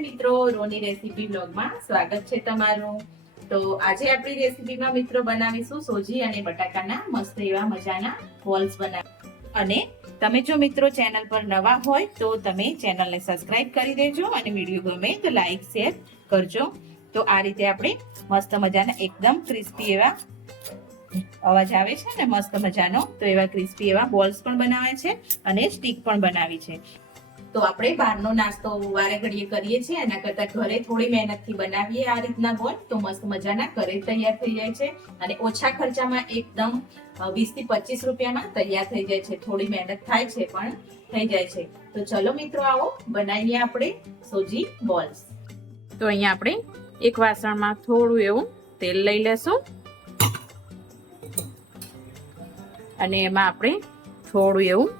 મિત્રો, રોની રેસીપી બ્લોગમાં સ્વાગત છે તમારું। તો આજે આપણી રેસીપીમાં મિત્રો બનાવીશું સોજી અને બટાકાના મસ્ત એવા મજાના બોલ્સ અને તમે જો મિત્રો ચેનલ પર નવા હોય તો તમે ચેનલને સબસ્ક્રાઇબ કરી દેજો અને વિડીયો ગમે તો લાઈક શેર કરજો। તો આ રીતે આપણે મસ્ત મજાના એકદમ ક્રિસ્પી એવા અવાજ આવે છે ને મસ્ત મજાનો, તો એવા ક્રિસ્પી એવા બોલ્સ પણ બનાવે છે અને સ્ટીક પણ બનાવી છે। તો આપણે બહારનો નાસ્તો વારે ઘડીએ કરીએ છીએ, એના કરતા ઘરે થોડી મહેનતથી બનાવીએ આ રીતના બોલ તો મસ્ત મજાના ઘરે તૈયાર થઈ જાય છે અને ઓછા ખર્ચામાં એકદમ 20 થી 25 રૂપિયામાં તૈયાર થઈ જાય છે। થોડી મહેનત થાય છે પણ થઈ જાય છે। તો ચલો મિત્રો, આવો બનાવીએ આપણે સોજી બોલ્સ। તો અહીંયા આપણે એક વાસણમાં થોડું એવું તેલ લઈ લેશું અને એમાં આપણે થોડું એવું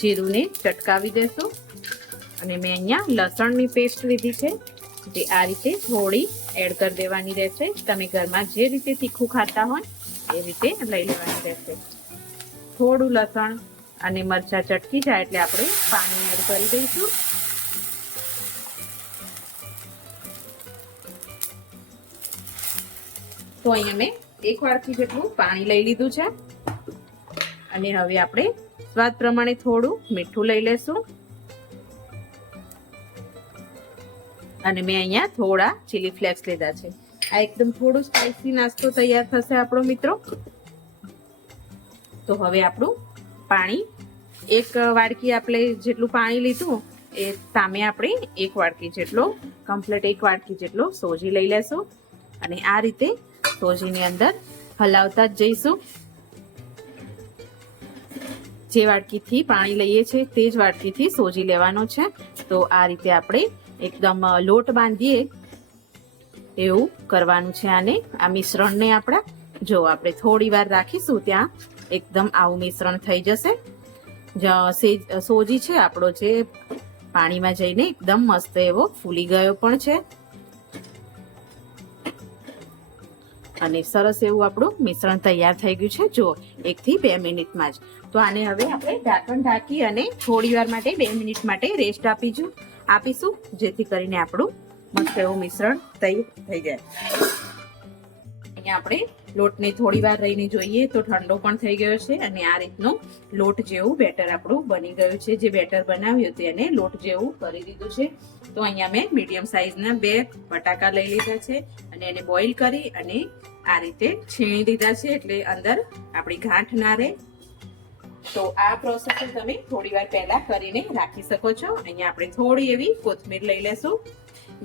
જીરુંને ચટકાવી દેશું અને મેં અહીંયા લસણની પેસ્ટ લીધી છે, જે આ રીતે થોડી એડ કરી દેવાની રહેશે। તમે ઘરમાં જે રીતે તીખું ખાતા હોય એ રીતે લઈ લેવાની રહેશે। થોડું લસણ અને મરચાં ચટકી જાય એટલે આપણે પાણી એડ કરી દઈશું। તો અહીંયા મેં 1 વાટકી જેટલું પાણી લઈ લીધું છે અને હવે આપણે સ્વાદ પ્રમાણે થોડું મીઠું લઈ લેશું અને મેં અહીંયા થોડા ચીલી ફ્લેક્સ લીધા છે। આ એકદમ થોડું સ્પાઇસી નાસ્તો તૈયાર થશે આપણો મિત્રો। તો હવે આપણું પાણી 1 વાટકી આપણે જેટલું પાણી લીધું એ સામે આપણે 1 વાટકી જેટલો કમ્પ્લીટ 1 વાટકી જેટલો સોજી લઈ લેશું અને આ રીતે સોજીની અંદર હલાવતા જ જઈશું। જે વાટકીથી પાણી લઈએ છીએ તે જ વાટકીથી સોજી લેવાનો છે। તો આ રીતે આપણે એકદમ લોટ બાંધીએ એવું કરવાનું છે આને। આ મિશ્રણને જો આપણે થોડી વાર રાખીશું ત્યાં એકદમ આવું મિશ્રણ થઈ જશે। સોજી છે આપણો જે પાણીમાં જઈને એકદમ મસ્ત એવો ફૂલી ગયો પણ છે અને સરસ એવું આપણું મિશ્રણ તૈયાર થઈ ગયું છે। જો 1 થી 2 મિનિટમાં જ। તો આને હવે આપણે ઢાંકણ ઢાંકી અને થોડી વાર માટે 2 મિનિટ માટે રેસ્ટ આપીશું, જેથી કરીને આપણું મસ્ત એવું મિશ્રણ તૈયાર થઈ જાય। અહીંયા આપણે લોટને થોડી વાર રહીને જોઈએ તો ઠંડો પણ થઈ ગયો છે અને આ રીતનું લોટ જેવું બેટર આપણું બની ગયું છે। જે બેટર બનાવ્યું હતું એને લોટ જેવું કરી દીધું છે। તો અહીંયા મેં મીડિયમ સાઈઝના 2 બટાકા લઈ લીધા છે અને એને બોઇલ કરી અને આ રીતે છીણી દીધા છે, એટલે અંદર આપણી ગાંઠ ના રહે। તો આ પ્રોસેસ તમે થોડી વાર પહેલા કરીને રાખી શકો છો। અહીંયા આપણે થોડી એવી કોથમીર લઈ લેશું।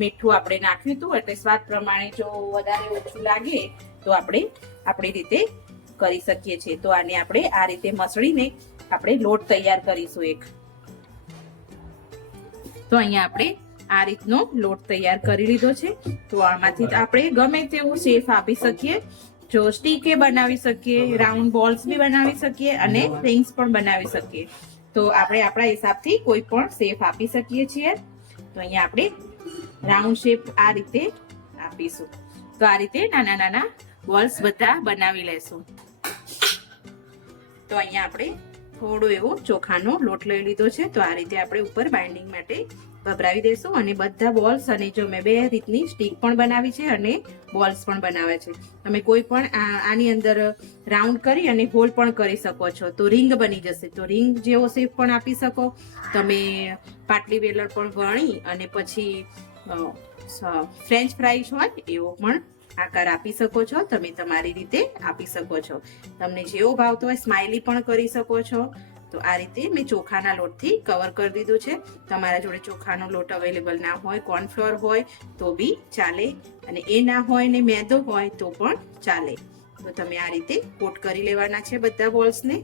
મીઠું આપણે નાખ્યું હતું એટલે સ્વાદ પ્રમાણે જો વધારે ઓછું લાગે તો આપણે આપણી રીતે કરી શકીએ છીએ। તો આને આપણે આ રીતે મસળીને આપણે લોટ તૈયાર કરીશું એક। તો અહીંયા આપણે આ રીતનો લોટ તૈયાર કરી લીધો છે। તો આમાંથી આપણે ગમે તેવું શેપ આપી શકીએ। જો સ્ટીકે બનાવી શકીએ, રાઉન્ડ બોલ્સ બી બનાવી શકીએ અને રિંગ્સ પણ બનાવી શકીએ। તો આપણે આપણા હિસાબથી કોઈ પણ શેપ આપી શકીએ છીએ। તો અહીંયા આપણે રાઉન્ડ શેપ આ રીતે આપીશું। તો આ રીતે નાના નાના બોલ્સ બધા બનાવી લેશું। તો અહીંયા આપણે થોડો એવો ચોખાનો લોટ લઈ લીધો છે। તો આ રીતે આપણે ઉપર બાઇન્ડિંગ માટે ભભરાવી દેશું અને બધા બોલ્સ, અને જો મેં 2 રીતની સ્ટીક પણ બનાવી છે અને બોલ્સ પણ બનાવે છે। તમે કોઈ પણ આની અંદર રાઉન્ડ કરી અને હોલ પણ કરી શકો છો, તો રિંગ બની જશે। તો રિંગ જેવો શેપ પણ આપી શકો તમે। પાટલી વેલર પણ વણી અને પછી ફ્રેન્ચ ફ્રાઈઝ હોય એવો પણ આકાર આપી શકો છો। તમે તમારી રીતે આપી શકો છો, તમને જેવો ભાવતો હોય। સ્માઇલી પણ કરી શકો છો। તો આ રીતે મેં ચોખાના લોટથી કવર કરી દીધું છે। તમારા જોડે ચોખાનો લોટ અવેલેબલ ના હોય, કોર્નફ્લોર હોય તો બી ચાલે, અને એ ના હોય ને મેદો હોય તો પણ ચાલે। તો તમે આ રીતે કોટ કરી લેવાના છે બધા બોલ્સને।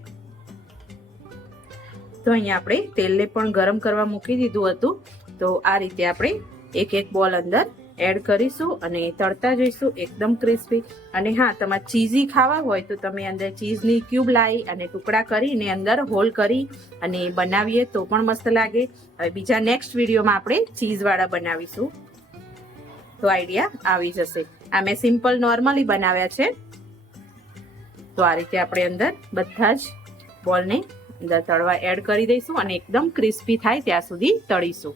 તો અહીંયા આપણે તેલને પણ ગરમ કરવા મૂકી દીધું હતું। તો આ રીતે આપણે એક બોલ અંદર એડ કરીશું અને તળતા જઈશું એકદમ ક્રિસ્પી। અને હા, તમારે ચીઝી ખાવા હોય તો તમે અંદર ચીઝની ક્યુબ લાવી અને ટુકડા કરીને અંદર હોલ કરી અને બનાવીએ તો પણ મસ્ત લાગે। હવે બીજા નેક્સ્ટ વિડીયોમાં આપણે ચીઝવાળા બનાવીશું તો આઈડિયા આવી જશે। આ મેં સિમ્પલ નોર્મલી બનાવ્યા છે। તો આ રીતે આપણે અંદર બધા જ બોલને અંદર તળવા એડ કરી દઈશું અને એકદમ ક્રિસ્પી થાય ત્યાં સુધી તળીશું।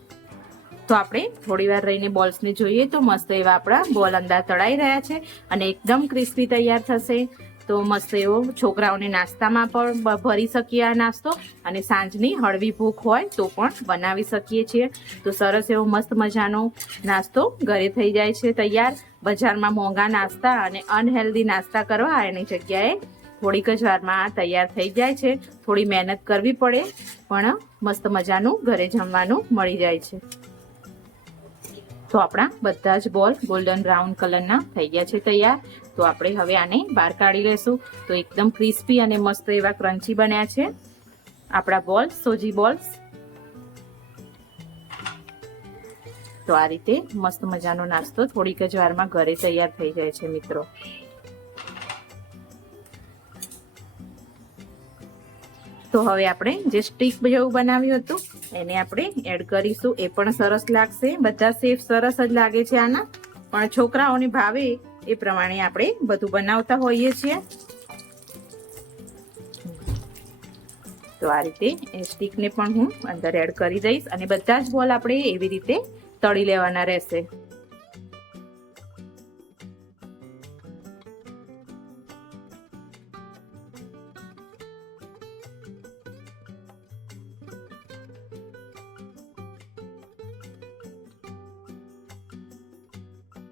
તો આપણે થોડી વાર રહીને બોલ્સને જોઈએ તો મસ્ત એવા આપણા બોલ અંદર તળાઈ રહ્યા છે અને એકદમ ક્રિસ્પી તૈયાર થશે. તો મસ્ત એવો છોકરાઓને નાસ્તામાં પણ ભરી શકીએ આ નાસ્તો, અને સાંજની હળવી ભૂખ હોય તો પણ બનાવી શકીએ છીએ. તો સરસ એવો મસ્ત મજાનો નાસ્તો ઘરે થઈ જાય છે તૈયાર. બજારમાં મોંઘા નાસ્તા અને અનહેલ્ધી નાસ્તા કરવા એની જગ્યાએ થોડીક જ વારમાં આ તૈયાર થઈ જાય છે. થોડી મહેનત કરવી પડે પણ મસ્ત મજાનું ઘરે જમવાનું મળી જાય છે. તો આપણા બધા જ બોલ ગોલ્ડન બ્રાઉન કલરના થઈ ગયા છે તૈયાર. તો આપણે હવે આને બહાર કાઢી લેશું. તો એકદમ ક્રિસ્પી અને મસ્ત એવા ક્રન્ચી બન્યા છે આપણા બોલ્સ, સોજી બોલ્સ. તો આ રીતે મસ્ત મજાનો નાસ્તો થોડીક જ વારમાં ઘરે તૈયાર થઈ જાય છે મિત્રો. તો હવે આપણે જે સ્ટીક જેવું બનાવ્યું હતું એને આપણે એડ કરીશું. એ પણ સરસ લાગશે. બધા શેપ સરસ જ લાગે છે આના, પણ છોકરાઓને ભાવે એ પ્રમાણે આપણે બધું બનાવતા હોઈએ છીએ. તો આ રીતે એ સ્ટીકને પણ હું અંદર એડ કરી દઈશ અને બધા જ બોલ આપણે એવી રીતે તળી લેવાના રહેશે.